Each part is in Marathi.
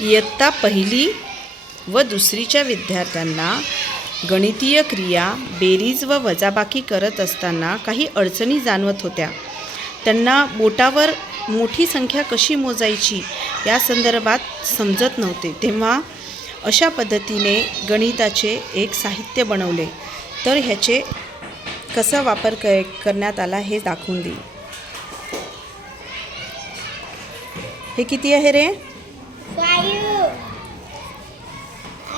इयत्ता पहिली व दुसरीच्या विद्यार्थ्यांना गणितीय क्रिया बेरीज व वजाबाकी करत असताना काही अडचणी जाणवत होत्या. त्यांना बोटावर मोठी संख्या कशी मोजायची या संदर्भात समजत नव्हते. तेव्हा अशा पद्धतीने गणिताचे एक साहित्य बनवले. तर ह्याचे कसा वापर क करण्यात आला हे दाखवून देईल हे किती आहे रे Five. Five. Six. Eight. Eight.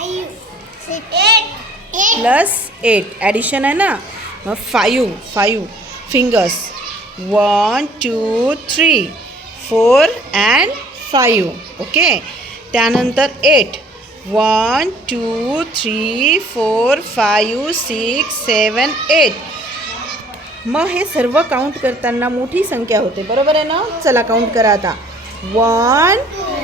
Plus eight. Addition आहे ना? मग five five fingers one two three four and five okay त्यानंतर eight one two three four five six seven eight मग हे सर्व काउंट करताना मोठी संख्या होते. बरोबर आहे ना? चला काउंट करा आता. One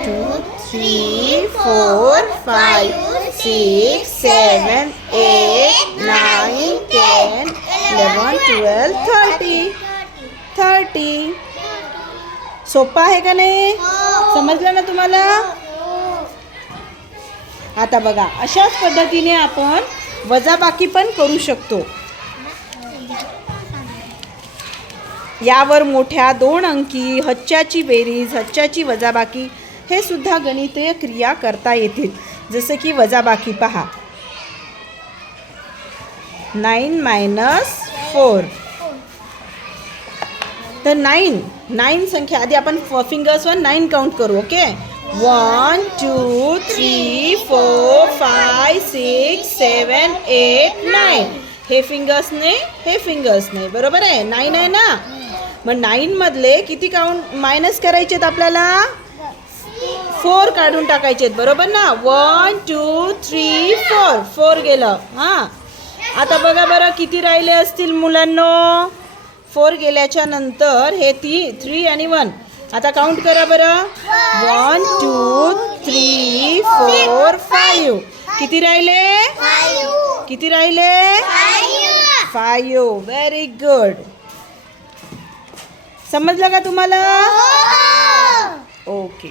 two three four five six, seven eight, nine ten eleven, twelve thirty thirty सोपं आहे का नाही? समजलं ना तुम्हाला? आता बघा अशाच पद्धतीने आपण वजाबाकी पण करू शकतो. यावर मोठ्या दोन अंकी हच्च्याची बेरीज हच्च्याची वजाबाकी हे सुद्धा गणितीय क्रिया करता येतील. जसं की वजाबाकी पहा. नाईन मायनस फोर तर नाईन नाईन संख्या. आधी आपण फिंगर्सवर नाईन काउंट करू okay one two three four five six seven eight nine हे फिंगर्सने हे फिंगर्सने बरोबर आहे? नाईन आहे ना? मग नाईनमधले किती काउंट मायनस करायचे आहेत आपल्याला? फोर काढून टाकायचे आहेत बरोबर ना? One two three four four गेलं. हां. आता बघा बरं किती राहिले असतील मुलांनो? फोर गेल्याच्यानंतर हे ती थ्री आणि वन आता काउंट करा बरं. One two three four five किती राहिले. किती राहिले. फाईव्ह व्हेरी गुड समजलं का तुम्हाला. ओके